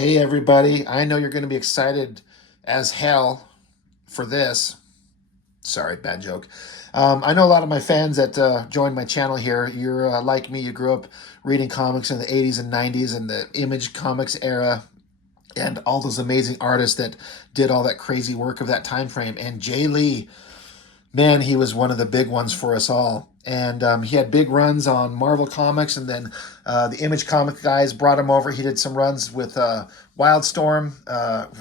Hey everybody, I know you're going to be excited as hell for this. Sorry, bad joke. I know a lot of my fans that joined my channel here. You're like me, you grew up reading comics in the 80s and 90s and the Image Comics era and all those amazing artists that did all that crazy work of that time frame. And Jay Lee, man, he was one of the big ones for us all. And he had big runs on Marvel Comics, and then the Image Comic guys brought him over. He did some runs with Wildstorm,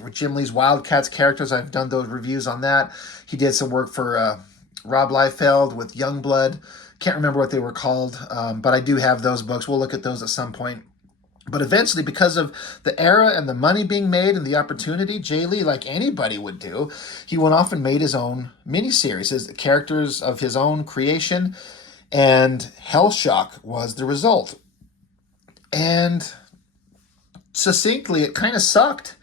with Jim Lee's Wildcats characters. I've done those reviews on that. He did some work for Rob Liefeld with Youngblood. Can't remember what they were called, but I do have those books. We'll look at those at some point. But eventually, because of the era and the money being made and the opportunity, Jay Lee, like anybody would do, he went off and made his own miniseries, his characters of his own creation, and HELLSHOCK was the result. And succinctly, it kind of sucked.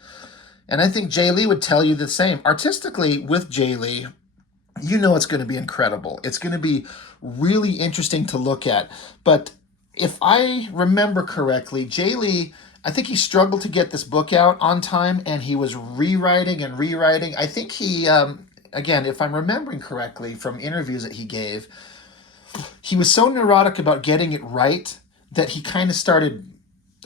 And I think Jay Lee would tell you the same. Artistically, with Jay Lee, you know it's going to be incredible. It's going to be really interesting to look at. But if I remember correctly, Jay Lee, I think he struggled to get this book out on time, and he was rewriting and rewriting. I think he, again, if I'm remembering correctly from interviews that he gave, he was so neurotic about getting it right that he kind of started,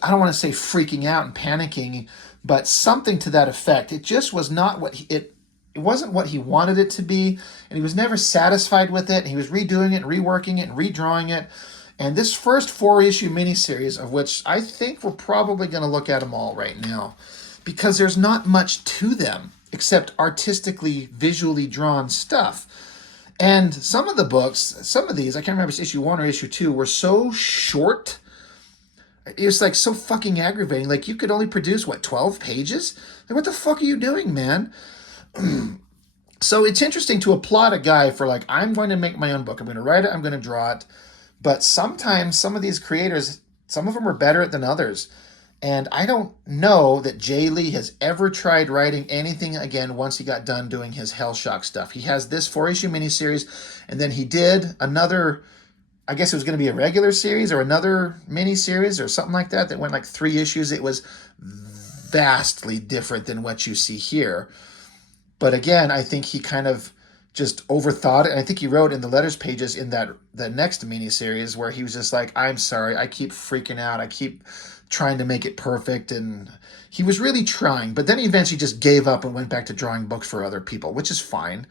I don't want to say freaking out and panicking, but something to that effect. It just was not what it wasn't what he wanted it to be, and he was never satisfied with it, and he was redoing it, and reworking it, and redrawing it. And this first 4-issue miniseries, of which I think we're probably going to look at them all right now, because there's not much to them except artistically, visually drawn stuff. And some of the books, some of these, I can't remember if it's issue 1 or issue 2, were so short. It was like so fucking aggravating. Like you could only produce, what, 12 pages? Like what the fuck are you doing, man? So it's interesting to applaud a guy for like, I'm going to make my own book. I'm going to write it. I'm going to draw it. But sometimes some of these creators, some of them are better than others. And I don't know that Jay Lee has ever tried writing anything again once he got done doing his HELLSHOCK stuff. He has this 4-issue miniseries, and then he did another, I guess it was going to be a regular series or another miniseries or something like that went like 3 issues. It was vastly different than what you see here. But again, I think he kind of just overthought it. And I think he wrote in the letters pages in the next miniseries where he was just like, I'm sorry, I keep freaking out. I keep trying to make it perfect. And he was really trying. But then he eventually just gave up and went back to drawing books for other people, which is fine.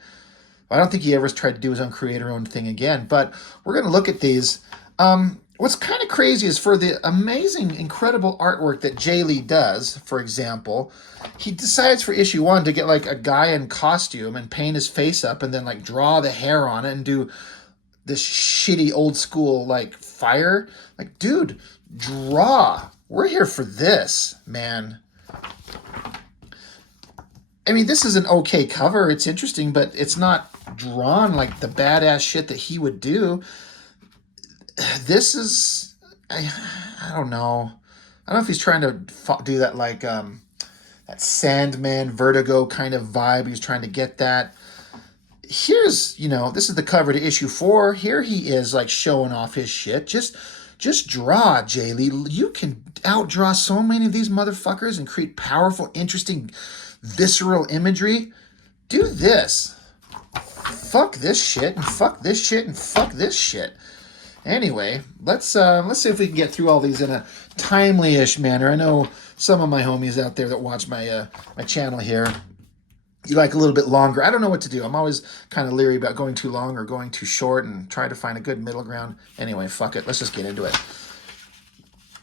I don't think he ever tried to do his own creator-owned thing again. But we're going to look at these. What's kind of crazy is for the amazing, incredible artwork that Jay Lee does, for example, he decides for issue 1 to get like a guy in costume and paint his face up and then like draw the hair on it and do this shitty old school like fire. Like, dude, draw. We're here for this, man. I mean, this is an okay cover. It's interesting, but it's not drawn like the badass shit that he would do. This is, I don't know. I don't know if he's trying to do that like that Sandman Vertigo kind of vibe. He's trying to get that. Here's, this is the cover to issue 4. Here he is like showing off his shit. Just draw, Jay Lee. You can outdraw so many of these motherfuckers and create powerful, interesting, visceral imagery. Do this. Fuck this shit and fuck this shit and fuck this shit. Anyway, let's see if we can get through all these in a timely-ish manner. I know some of my homies out there that watch my my channel here, you like a little bit longer. I don't know what to do. I'm always kind of leery about going too long or going too short and try to find a good middle ground. Anyway, fuck it. Let's just get into it.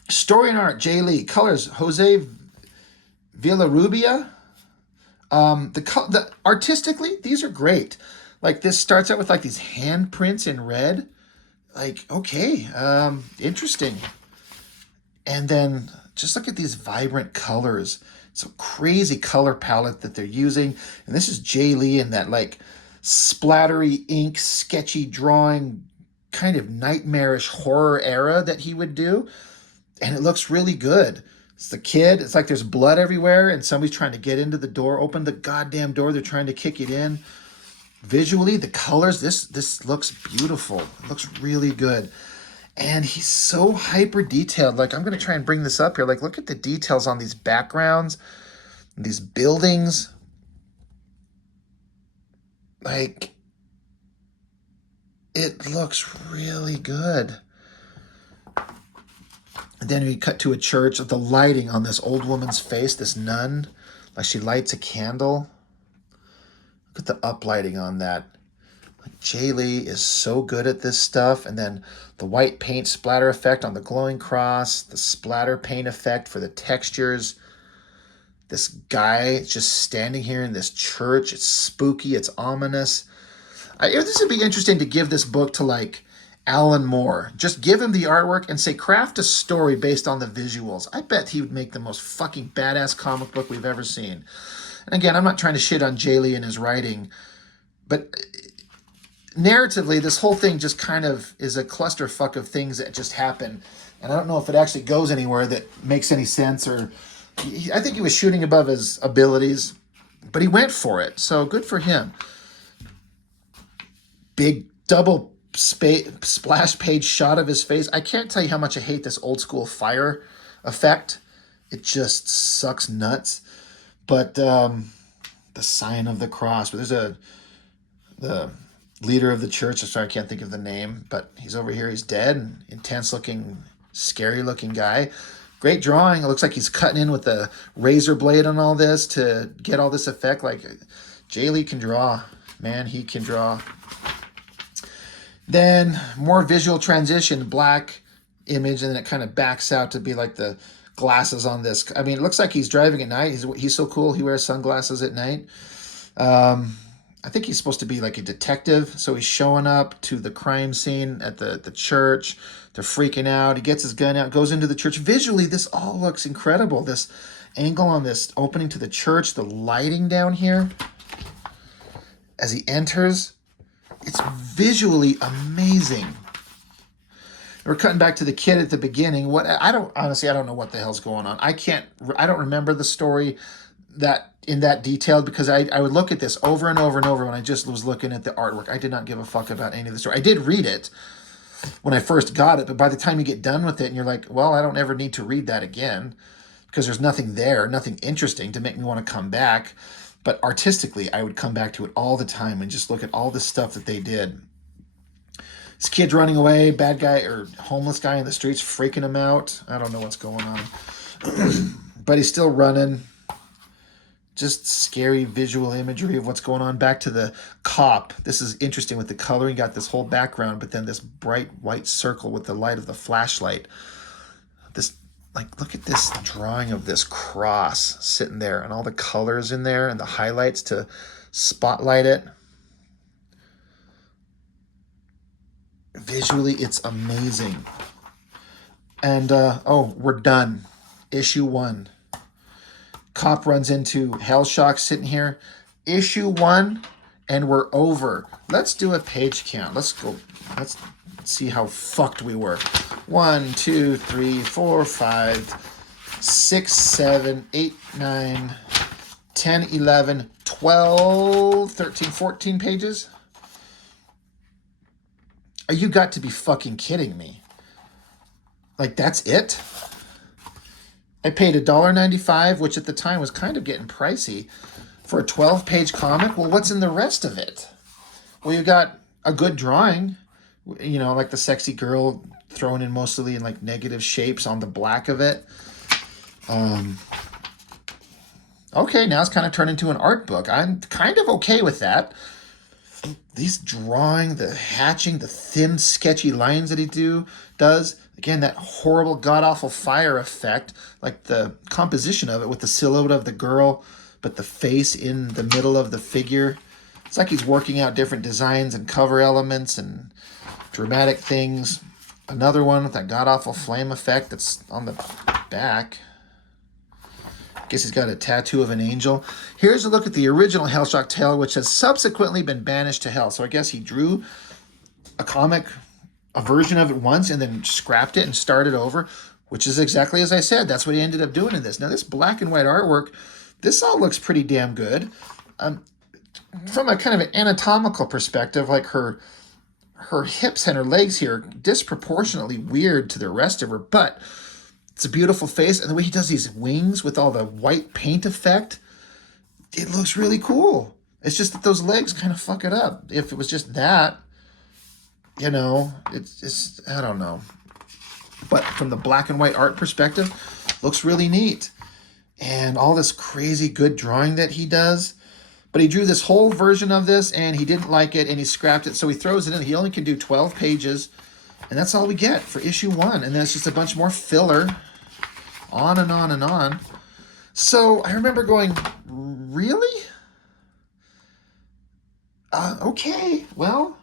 Story and art, Jay Lee. Colors, Jose Villarrubia. The artistically, these are great. Like this starts out with like these handprints in red. Like, okay, interesting. And then just look at these vibrant colors. It's a crazy color palette that they're using. And this is Jay Lee in that like splattery ink, sketchy drawing, kind of nightmarish horror era that he would do. And it looks really good. It's the kid. It's like there's blood everywhere and somebody's trying to get into the door. Open the goddamn door. They're trying to kick it in. Visually, the colors, this looks beautiful. It looks really good. And he's so hyper detailed. Like, I'm going to try and bring this up here. Like, look at the details on these backgrounds, these buildings. Like, it looks really good. And then we cut to a church. The lighting on this old woman's face, this nun, like she lights a candle. Look at the uplighting on that. JAE Lee is so good at this stuff. And then the white paint splatter effect on the glowing cross, the splatter paint effect for the textures. This guy just standing here in this church. It's spooky. It's ominous. This would be interesting to give this book to like Alan Moore. Just give him the artwork and say, craft a story based on the visuals. I bet he would make the most fucking badass comic book we've ever seen. And again, I'm not trying to shit on JAE Lee and his writing, but narratively, this whole thing just kind of is a clusterfuck of things that just happen. And I don't know if it actually goes anywhere that makes any sense, or I think he was shooting above his abilities, but he went for it. So good for him. Big double splash page shot of his face. I can't tell you how much I hate this old school fire effect. It just sucks nuts. But the sign of the cross. But there's the leader of the church. I'm sorry, I can't think of the name, but he's over here. He's dead. Intense looking, scary looking guy. Great drawing. It looks like he's cutting in with a razor blade on all this to get all this effect. Like, JAE Lee can draw. Man, he can draw. Then more visual transition, black image, and then it kind of backs out to be like the glasses on this. I mean, it looks like he's driving at night. He's so cool. He wears sunglasses at night. I think he's supposed to be like a detective. So he's showing up to the crime scene at the church. They're freaking out. He gets his gun out, goes into the church. Visually, this all looks incredible. This angle on this opening to the church, the lighting down here as he enters. It's visually amazing. We're cutting back to the kid at the beginning. I don't know what the hell's going on. I don't remember the story that in that detail, because I would look at this over and over and over when I just was looking at the artwork. I did not give a fuck about any of the story. I did read it when I first got it, but by the time you get done with it and you're like, well, I don't ever need to read that again because there's nothing there, nothing interesting to make me want to come back. But artistically, I would come back to it all the time and just look at all the stuff that they did. This kid's running away, bad guy or homeless guy in the streets freaking him out. I don't know what's going on. But he's still running. Just scary visual imagery of what's going on. Back to the cop. This is interesting with the coloring. Got this whole background, but then this bright white circle with the light of the flashlight. This, like, look at this drawing of this cross sitting there and all the colors in there and the highlights to spotlight it. Visually, it's amazing. And, we're done. Issue 1. Cop runs into HELLSHOCK sitting here. Issue 1, and we're over. Let's do a page count. Let's go. Let's see how fucked we were. 1, 2, 3, 4, 5, 6, 7, 8, 9, 10, 11, 12, 13, 14 pages. You got to be fucking kidding me. Like, that's it? I paid $1.95, which at the time was kind of getting pricey, for a 12-page comic. Well, what's in the rest of it? Well, you got a good drawing, you know, like the sexy girl thrown in mostly in like negative shapes on the black of it. Okay, now it's kind of turned into an art book. I'm kind of okay with that. These drawing, the hatching, the thin, sketchy lines that he does. Again, that horrible, god-awful fire effect, like the composition of it with the silhouette of the girl, but the face in the middle of the figure. It's like he's working out different designs and cover elements and dramatic things. Another one with that god-awful flame effect that's on the back. Guess he's got a tattoo of an angel. Here's a look at the original HELLSHOCK tale, which has subsequently been banished to hell. So I guess he drew a version of it once and then scrapped it and started over, which is exactly as I said. That's what he ended up doing in this. Now, this black and white artwork, this all looks pretty damn good. From a kind of an anatomical perspective, like her her hips and her legs here are disproportionately weird to the rest of her, but it's a beautiful face. And the way he does these wings with all the white paint effect, it looks really cool. It's just that those legs kind of fuck it up. If it was just that, you know, it's I don't know. But from the black and white art perspective, looks really neat. And all this crazy good drawing that he does. But he drew this whole version of this, and he didn't like it, and he scrapped it, so he throws it in. He only can do 12 pages, and that's all we get for issue 1. And then it's just a bunch more filler, on and on and on. So I remember going, really? Okay, well,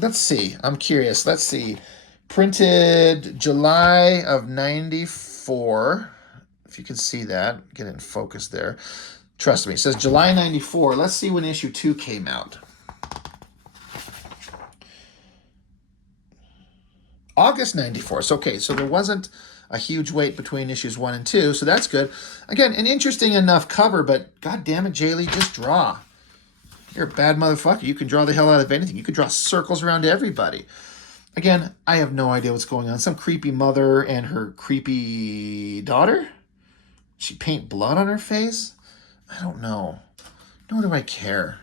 let's see. I'm curious. Let's see. Printed July of 94. If you can see that, get it in focus there. Trust me, it says July 94. Let's see when issue 2 came out. August 94. So, okay, so there wasn't a huge wait between issues 1 and 2, so that's good. Again, an interesting enough cover, but god damn it, JAE LEE, just draw. You're a bad motherfucker. You can draw the hell out of anything. You can draw circles around everybody. Again, I have no idea what's going on. Some creepy mother and her creepy daughter? She paint blood on her face? I don't know. Nor do I care.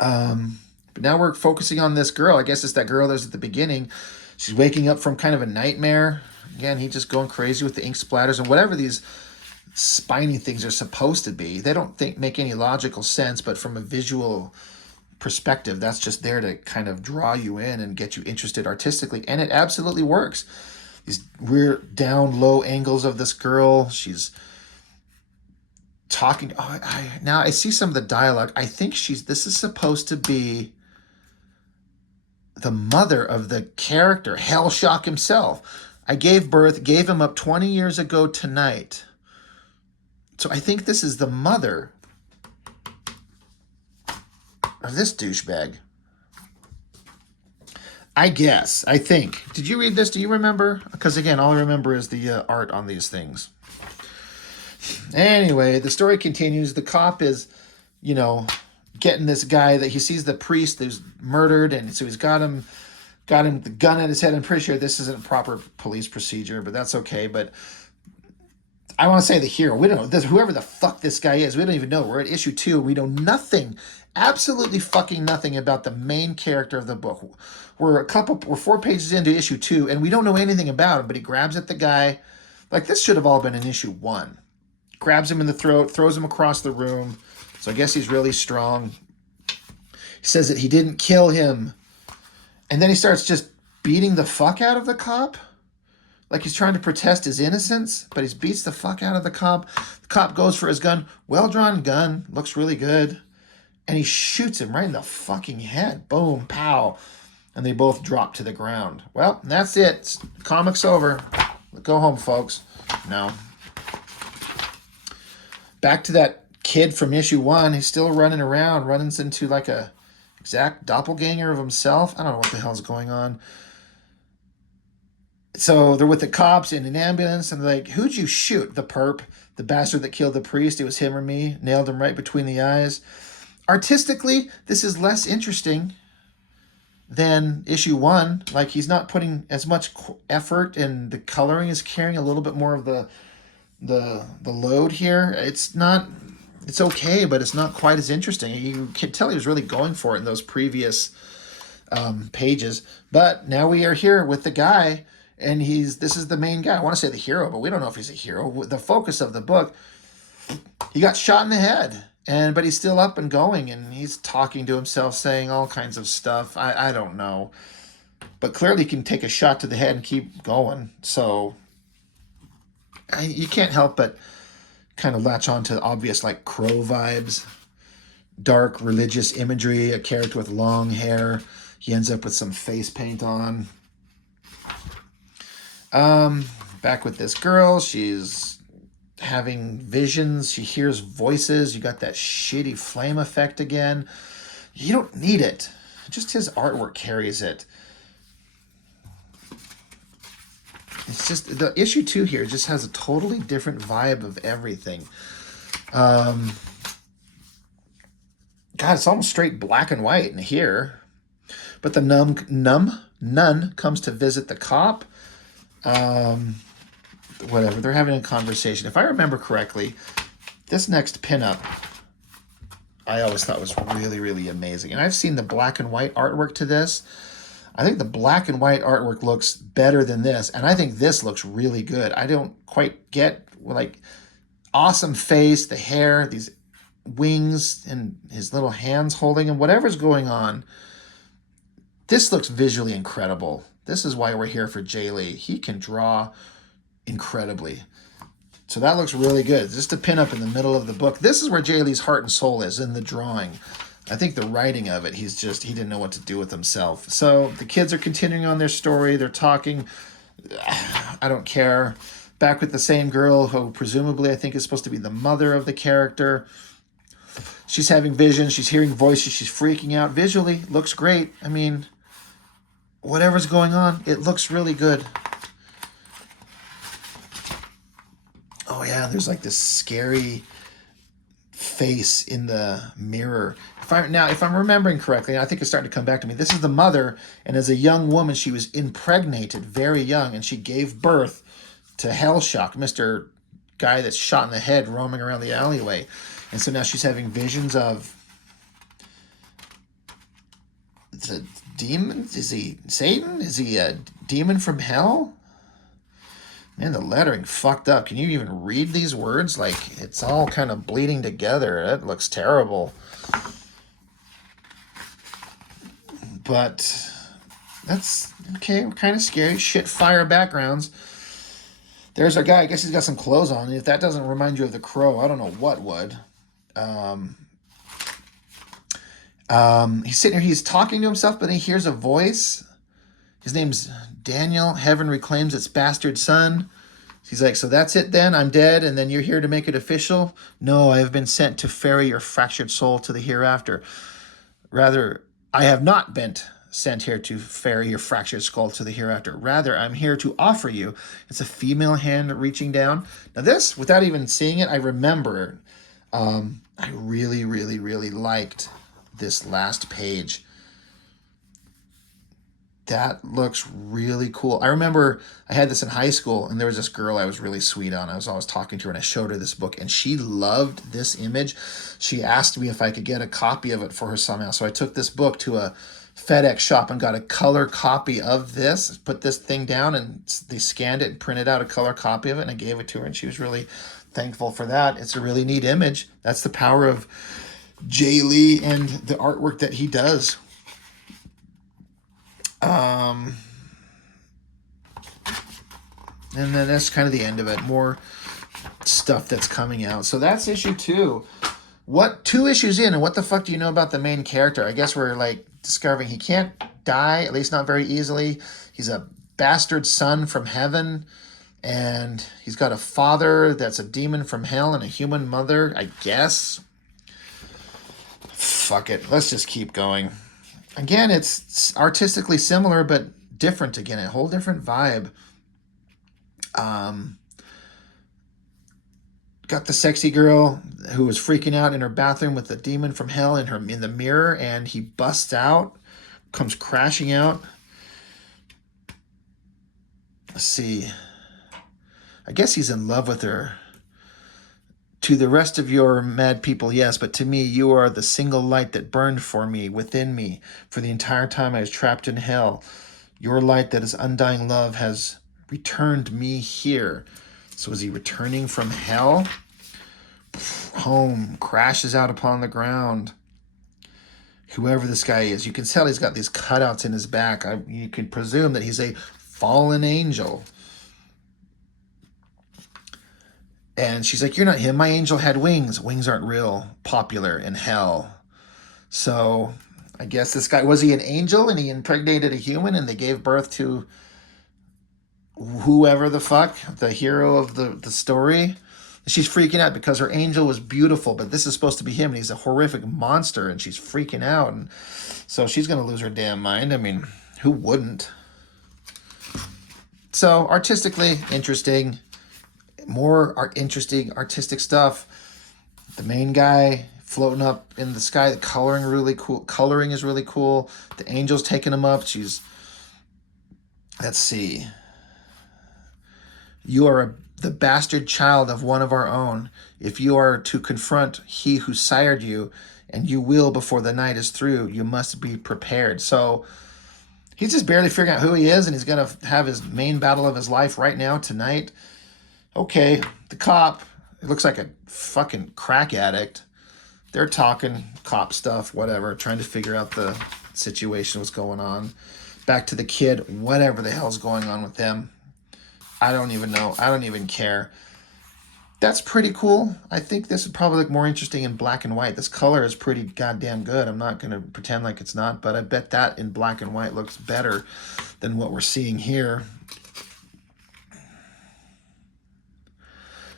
But now we're focusing on this girl. I guess it's that girl that was at the beginning. She's waking up from kind of a nightmare. Again, he's just going crazy with the ink splatters and whatever these spiny things are supposed to be. They don't make any logical sense, but from a visual perspective, that's just there to kind of draw you in and get you interested artistically, and it absolutely works. These weird down low angles of this girl. She's talking. Now I see some of the dialogue. I think this is supposed to be the mother of the character, HELLSHOCK himself. I gave him up 20 years ago tonight. So I think this is the mother of this douchebag. I think. Did you read this? Do you remember? Because again, all I remember is the art on these things. Anyway, the story continues. The cop is, getting this guy that he sees the priest who's murdered, and so he's got him the gun at his head. I'm pretty sure this isn't a proper police procedure, but that's okay. But I want to say the hero. We don't know. Whoever the fuck this guy is, we don't even know. We're at issue 2. We know nothing, absolutely fucking nothing about the main character of the book. We're 4 pages into issue 2, and we don't know anything about him, but he grabs at the guy. Like, this should have all been in issue 1. Grabs him in the throat, throws him across the room. So I guess he's really strong. He says that he didn't kill him. And then he starts just beating the fuck out of the cop. Like he's trying to protest his innocence, but he beats the fuck out of the cop. The cop goes for his gun. Well-drawn gun. Looks really good. And he shoots him right in the fucking head. Boom, pow. And they both drop to the ground. Well, that's it. Comic's over. Go home, folks. No. Back to that kid from issue 1. He's still running around. Runs into like a exact doppelganger of himself. I don't know what the hell's going on. So they're with the cops in an ambulance, and they're like, who'd you shoot? The perp, the bastard that killed the priest. It was him or me. Nailed him right between the eyes. Artistically, this is less interesting than issue 1. Like, he's not putting as much effort, and the coloring is carrying a little bit more of the load here. It's okay, but it's not quite as interesting. You can tell he was really going for it in those previous pages. But now we are here with the guy, and this is the main guy. I want to say the hero, but we don't know if he's a hero. The focus of the book, he got shot in the head, but he's still up and going, and he's talking to himself, saying all kinds of stuff. I don't know. But clearly he can take a shot to the head and keep going. So you can't help but kind of latch on to obvious like Crow vibes. Dark religious imagery, a character with long hair. He ends up with some face paint on. Back with this girl, she's having visions. She hears voices. You got that shitty flame effect again. You don't need it. Just his artwork carries it. It's just the issue 2 here just has a totally different vibe of everything. God, it's almost straight black and white in here. But the nun comes to visit the cop. Whatever, they're having a conversation. If I remember correctly, this next pinup I always thought was really, really amazing. And I've seen the black and white artwork to this. I think the black and white artwork looks better than this. And I think this looks really good. I don't quite get, like, awesome face, the hair, these wings, and his little hands holding him, whatever's going on. This looks visually incredible. This is why we're here for JAE Lee. He can draw incredibly. So that looks really good. Just a pin up in the middle of the book. This is where JAE Lee's heart and soul is, in the drawing. I think the writing of it, he didn't know what to do with himself. So the kids are continuing on their story. They're talking. I don't care. Back with the same girl who presumably I think is supposed to be the mother of the character. She's having visions. She's hearing voices. She's freaking out. Visually, looks great. I mean, whatever's going on, it looks really good. Oh yeah, there's like this scary face in the mirror. If I'm remembering correctly, I think it's starting to come back to me. This is the mother, and as a young woman, she was impregnated very young, and she gave birth to HELLSHOCK, Mr. Guy that's shot in the head roaming around the alleyway. And so now she's having visions of the demon. Is he Satan? Is he a demon from hell? Man, the lettering fucked up. Can you even read these words? Like, it's all kind of bleeding together. It looks terrible. But that's okay. Kind of scary. Shit fire backgrounds. There's our guy. I guess he's got some clothes on. If that doesn't remind you of the Crow, I don't know what would. He's sitting here. He's talking to himself, but he hears a voice. His name's Daniel. Heaven reclaims its bastard son. He's like, so that's it then? I'm dead, and then you're here to make it official? No, I have been sent to ferry your fractured soul to the hereafter. Rather, I have not been sent here to ferry your fractured skull to the hereafter. Rather, I'm here to offer you. It's a female hand reaching down. Now this, without even seeing it, I remember I really, really, really liked this last page. That looks really cool. I remember I had this in high school, and there was this girl I was really sweet on. I was always talking to her, and I showed her this book, and she loved this image. She asked me if I could get a copy of it for her somehow. So I took this book to a FedEx shop and got a color copy of this, put this thing down, and they scanned it and printed out a color copy of it, and I gave it to her, and she was really thankful for that. It's a really neat image. That's the power of JAE Lee and the artwork that he does. And then that's kind of the end of it. More stuff that's coming out. So that's issue 2. What 2 issues in, and what the fuck do you know about the main character? I guess we're like discovering he can't die, at least not very easily. He's a bastard son from heaven, and he's got a father that's a demon from hell and a human mother, I guess. Fuck it. Let's just keep going. Again, it's artistically similar, but different again. A whole different vibe. Got the sexy girl who was freaking out in her bathroom with the demon from hell in the mirror, and he busts out, comes crashing out. Let's see. I guess he's in love with her. To the rest of your mad people, yes, but to me, you are the single light that burned for me, within me, for the entire time I was trapped in hell. Your light that is undying love has returned me here. So is he returning from hell? Home, crashes out upon the ground. Whoever this guy is, you can tell he's got these cutouts in his back. You can presume that he's a fallen angel. And she's like, you're not him. My angel had wings. Wings aren't real popular in hell. So I guess this guy, was he an angel and he impregnated a human and they gave birth to whoever the fuck, the hero of the story? She's freaking out because her angel was beautiful, but this is supposed to be him, and he's a horrific monster, and she's freaking out. And so she's going to lose her damn mind. I mean, who wouldn't? So artistically interesting. More interesting artistic stuff. The main guy floating up in the sky. The coloring really cool. Coloring is really cool. The angel's taking him up. Let's see. You are the bastard child of one of our own. If you are to confront he who sired you, and you will before the night is through, you must be prepared. So he's just barely figuring out who he is, and he's going to have his main battle of his life right now, tonight. Okay, the cop, it looks like a fucking crack addict. They're talking cop stuff, whatever, trying to figure out the situation, what's going on. Back to the kid, whatever the hell's going on with them. I don't even know. I don't even care. That's pretty cool. I think this would probably look more interesting in black and white. This color is pretty goddamn good. I'm not going to pretend like it's not, but I bet that in black and white looks better than what we're seeing here.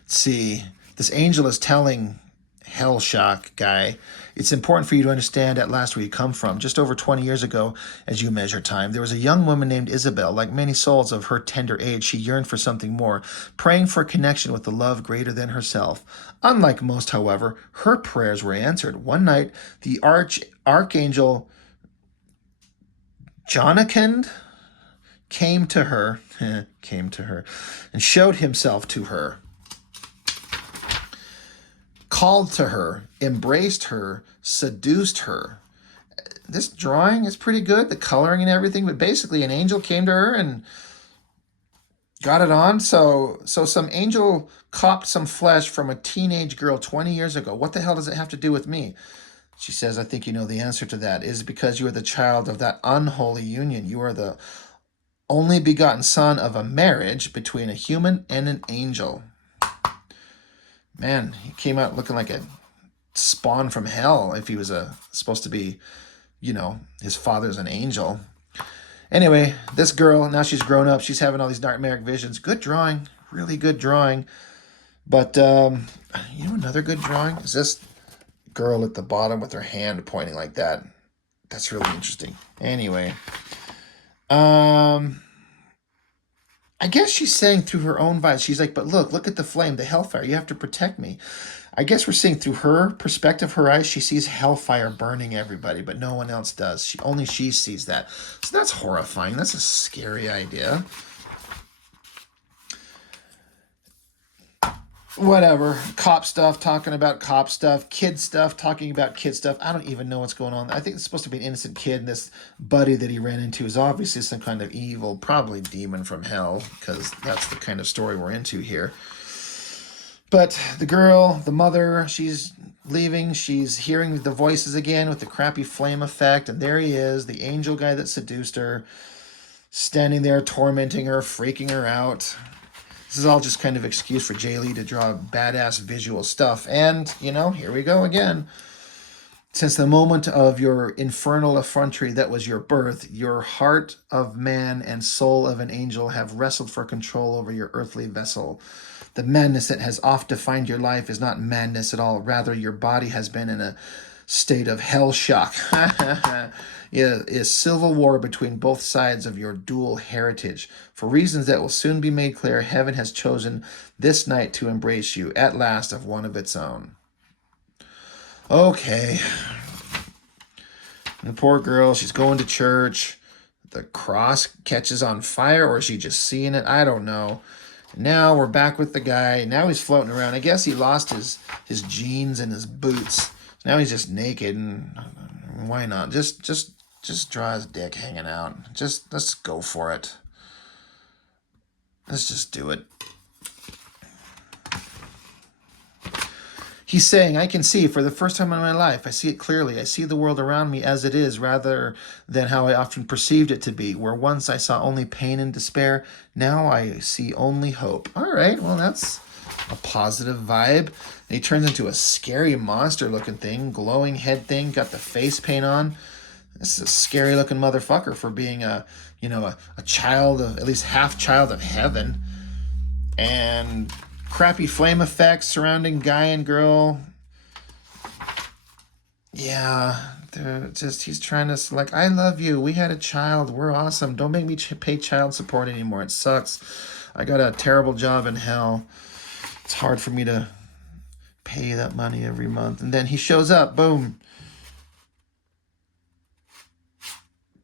Let's see. This angel is telling HELLSHOCK guy, it's important for you to understand at last where you come from. Just over 20 years ago, as you measure time, there was a young woman named Isabel. Like many souls of her tender age, she yearned for something more, praying for a connection with the love greater than herself. Unlike most, however, her prayers were answered. One night, the archangel Jonathan came to her, and showed himself to her. Called to her, embraced her, seduced her. This drawing is pretty good, the coloring and everything, but basically an angel came to her and got it on. So some angel copped some flesh from a teenage girl 20 years ago. What the hell does it have to do with me? She says, I think you know the answer to that. Is because you are the child of that unholy union. You are the only begotten son of a marriage between a human and an angel. Man, he came out looking like a spawn from hell if he was supposed to be, his father's an angel. Anyway, this girl, now she's grown up. She's having all these nightmaric visions. Good drawing. Really good drawing. But, another good drawing is this girl at the bottom with her hand pointing like that. That's really interesting. Anyway, I guess she's saying through her own vibes, she's like, but look at the flame, the hellfire. You have to protect me. I guess we're seeing through her perspective, her eyes, she sees hellfire burning everybody, but no one else does. Only she sees that. So that's horrifying. That's a scary idea. Whatever. Cop stuff, talking about cop stuff. Kid stuff, talking about kid stuff. I don't even know what's going on. I think it's supposed to be an innocent kid, and this buddy that he ran into is obviously some kind of evil, probably demon from hell, because that's the kind of story we're into here. But the girl, the mother, she's leaving. She's hearing the voices again with the crappy flame effect, and there he is, the angel guy that seduced her, standing there tormenting her, freaking her out. This is all just kind of excuse for JAE LEE to draw badass visual stuff. And, here we go again. Since the moment of your infernal effrontery that was your birth, your heart of man and soul of an angel have wrestled for control over your earthly vessel. The madness that has oft defined your life is not madness at all. Rather, your body has been in a state of hell shock. A civil war between both sides of your dual heritage. For reasons that will soon be made clear, heaven has chosen this night to embrace you, at last, of one of its own. Okay. The poor girl, she's going to church. The cross catches on fire, or is she just seeing it? I don't know. Now we're back with the guy. Now he's floating around. I guess he lost his jeans and his boots. Now he's just naked, and why not? Just draw his dick hanging out. Let's go for it. Let's just do it. He's saying, I can see for the first time in my life, I see it clearly. I see the world around me as it is rather than how I often perceived it to be. Where once I saw only pain and despair, now I see only hope. All right, well, that's a positive vibe. And he turns into a scary monster-looking thing, glowing head thing, got the face paint on. This is a scary-looking motherfucker for being a child of, at least half child of heaven. And crappy flame effects surrounding guy and girl. Yeah, he's trying to, like, I love you. We had a child. We're awesome. Don't make me pay child support anymore. It sucks. I got a terrible job in hell. It's hard for me to pay you that money every month. And then he shows up, boom.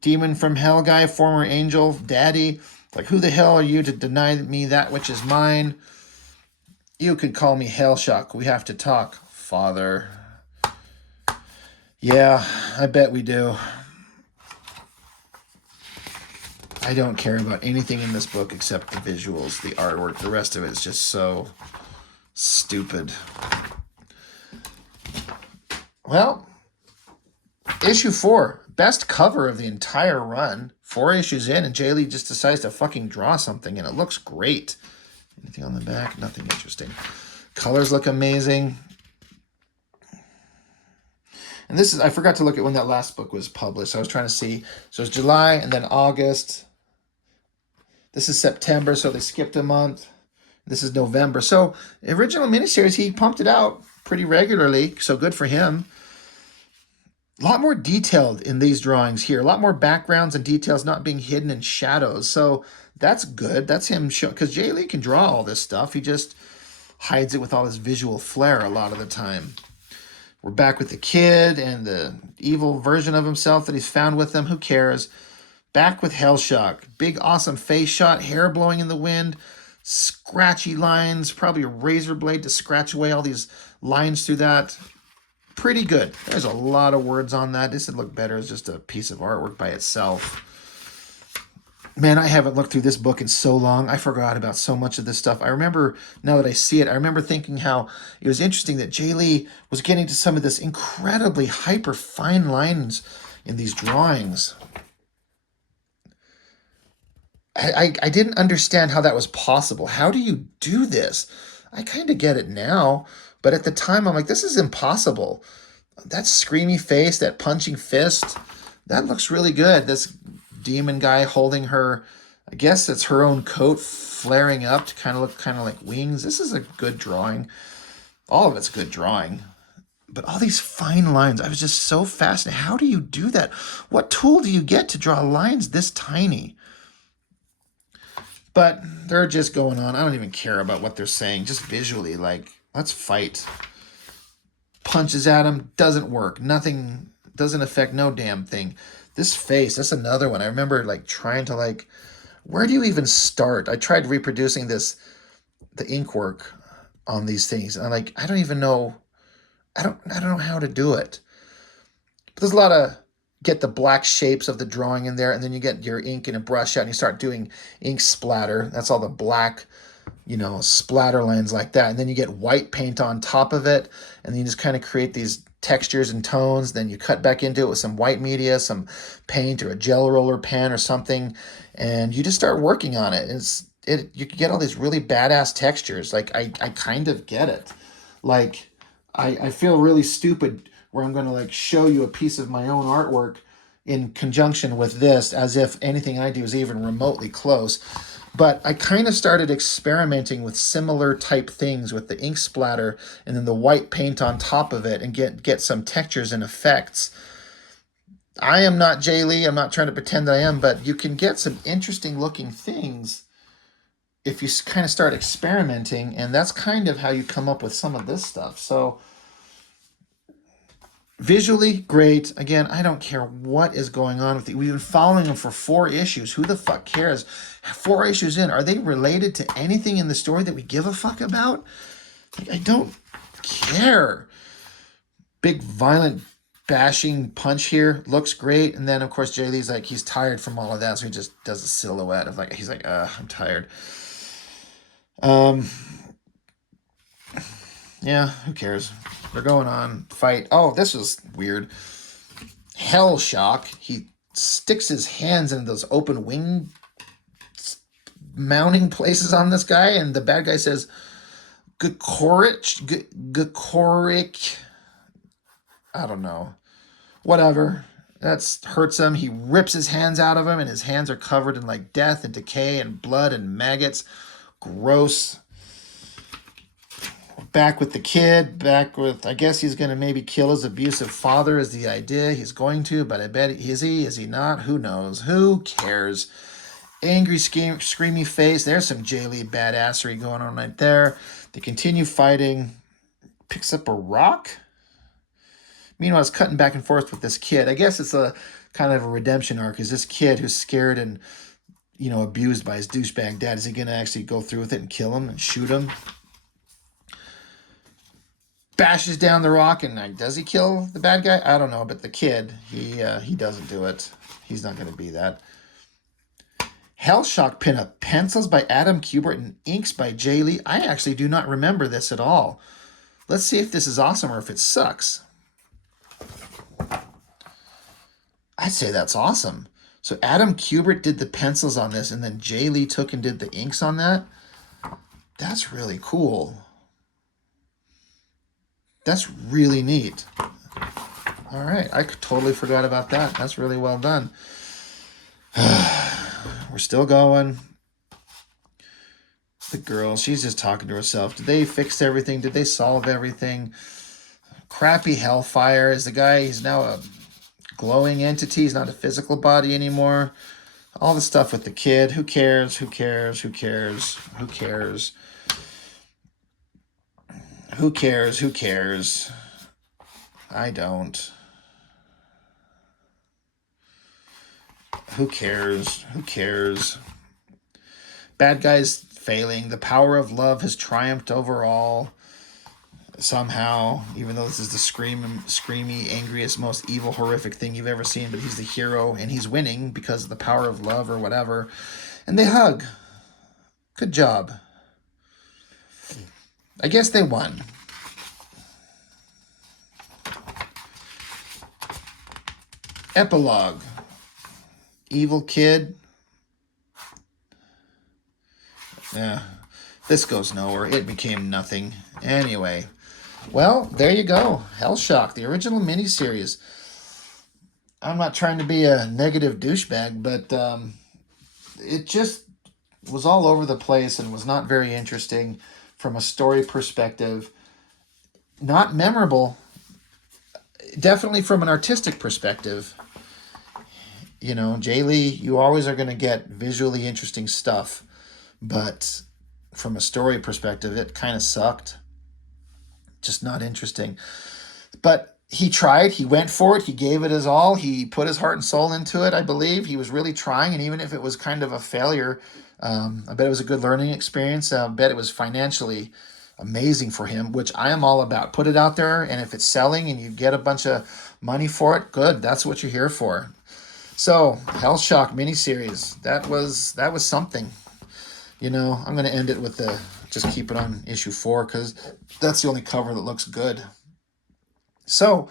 Demon from hell guy, former angel, daddy. Like, who the hell are you to deny me that which is mine? You can call me HELLSHOCK. We have to talk, Father. Yeah, I bet we do. I don't care about anything in this book except the visuals, the artwork. The rest of it is just so stupid. Well, issue 4. Best cover of the entire run. 4 issues in, and JAE LEE just decides to fucking draw something, and it looks great. Anything on the back? Nothing interesting. Colors look amazing. And this is, I forgot to look at when that last book was published. I was trying to see. So it's July and then August. This is September, so they skipped a month. This is November. So original miniseries, he pumped it out pretty regularly, so good for him. A lot more detailed in these drawings here. A lot more backgrounds and details not being hidden in shadows. So that's good. That's him show, because JAE LEE can draw all this stuff. He just hides it with all this visual flair a lot of the time. We're back with the kid and the evil version of himself that he's found with him. Who cares? Back with HELLSHOCK. Big, awesome face shot, hair blowing in the wind, scratchy lines, probably a razor blade to scratch away all these lines through that. Pretty good. There's a lot of words on that. This would look better as just a piece of artwork by itself. Man, I haven't looked through this book in so long. I forgot about so much of this stuff. I remember, now that I see it, I remember thinking how it was interesting that JAE LEE was getting to some of this incredibly hyper fine lines in these drawings. I didn't understand how that was possible. How do you do this? I kind of get it now, but at the time I'm like, this is impossible. That screamy face, that punching fist, that looks really good. This demon guy holding her, I guess it's her own coat flaring up to kind of look kind of like wings. This is a good drawing. All of it's good drawing. But all these fine lines, I was just so fascinated. How do you do that? What tool do you get to draw lines this tiny? But they're just going on. I don't even care about what they're saying. Just visually, like, let's fight. Punches at him, doesn't work. Nothing, doesn't affect no damn thing. This face, that's another one. I remember, like, trying to, like, where do you even start? I tried reproducing this, the ink work on these things. And I'm like, I don't even know. I don't know how to do it. But there's a lot of, get the black shapes of the drawing in there, and then you get your ink and a brush out, and you start doing ink splatter. That's all the black, splatter lines like that. And then you get white paint on top of it, and then you just kind of create these textures and tones. Then you cut back into it with some white media, some paint or a gel roller pen or something, and you just start working on it. You can get all these really badass textures. Like, I kind of get it. Like, I feel really stupid where I'm going to like show you a piece of my own artwork in conjunction with this as if anything I do is even remotely close. But I kind of started experimenting with similar type things with the ink splatter and then the white paint on top of it and get some textures and effects. I am not JAE LEE. I'm not trying to pretend I am, but you can get some interesting looking things if you kind of start experimenting, and that's kind of how you come up with some of this stuff. So visually, great. Again, I don't care what is going on with it. We've been following them for 4 issues. Who the fuck cares? 4 issues in. Are they related to anything in the story that we give a fuck about? Like, I don't care. Big, violent, bashing punch here. Looks great. And then, of course, JAE LEE's like, he's tired from all of that, so he just does a silhouette of like, he's like, I'm tired. Yeah, who cares? They're going on. Fight. Oh, this was weird. HELLSHOCK. He sticks his hands in those open wing mounting places on this guy, and the bad guy says, Gakoric. I don't know. Whatever. That hurts him. He rips his hands out of him, and his hands are covered in like death and decay and blood and maggots. Gross. Back with the kid, I guess he's going to maybe kill his abusive father is the idea. He's going to, but I bet, is he not? Who knows? Who cares? Angry, screamy face. There's some JAE LEE badassery going on right there. They continue fighting. picks up a rock. Meanwhile, it's cutting back and forth with this kid. I guess it's a kind of a redemption arc. Is this kid who's scared and, you know, abused by his douchebag dad, is he going to actually go through with it and kill him and shoot him? Bashes down the rock, and does he kill the bad guy? I don't know, but the kid, he doesn't do it. He's not going to be that. HELLSHOCK pinup, pencils by Adam Kubert and inks by JAE LEE. I actually do not remember this at all. Let's see if this is awesome or if it sucks. I'd say that's awesome. So Adam Kubert did the pencils on this, and then JAE LEE took and did the inks on that. That's really cool. That's really neat. All right, I totally forgot about that. That's really well done. We're still going. The girl, she's just talking to herself. Did they fix everything? Did they solve everything? Crappy Hellfire is the guy. He's now a glowing entity. He's not a physical body anymore. All the stuff with the kid. Who cares? Who cares? Who cares? Who cares? Who cares? Who cares? I don't. Who cares? Who cares? Bad guys failing. The power of love has triumphed over all. Somehow, even though this is the screamy, angriest, most evil, horrific thing you've ever seen, but he's the hero and he's winning because of the power of love or whatever. And they hug. Good job. I guess they won. Epilogue. Evil kid. Yeah, this goes nowhere. It became nothing. Anyway, well, there you go. HELLSHOCK, the original miniseries. I'm not trying to be a negative douchebag, but it just was all over the place and was not very interesting from a story perspective. Not memorable. Definitely from an artistic perspective. You know, JAE LEE, you always are going to get visually interesting stuff. But from a story perspective, it kind of sucked. Just not interesting. But he tried. He went for it. He gave it his all. He put his heart and soul into it, I believe. He was really trying. And even if it was kind of a failure, I bet it was a good learning experience. I bet it was financially amazing for him, which I am all about. Put it out there, and if it's selling and you get a bunch of money for it, good. That's what you're here for. So, HELLSHOCK miniseries. That was something. You know, I'm going to end it with just keep it on issue 4 because that's the only cover that looks good. So,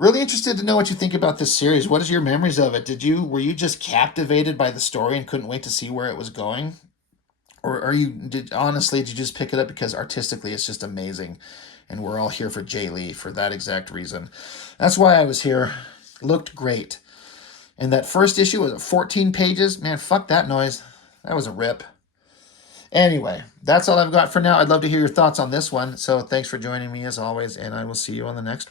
really interested to know what you think about this series. What is your memories of it? Were you just captivated by the story and couldn't wait to see where it was going? Or honestly, did you just pick it up because artistically it's just amazing? And we're all here for JAE LEE for that exact reason. That's why I was here. It looked great. And that first issue was 14 pages. Man, fuck that noise. That was a rip. Anyway, that's all I've got for now. I'd love to hear your thoughts on this one. So thanks for joining me as always, and I will see you on the next one.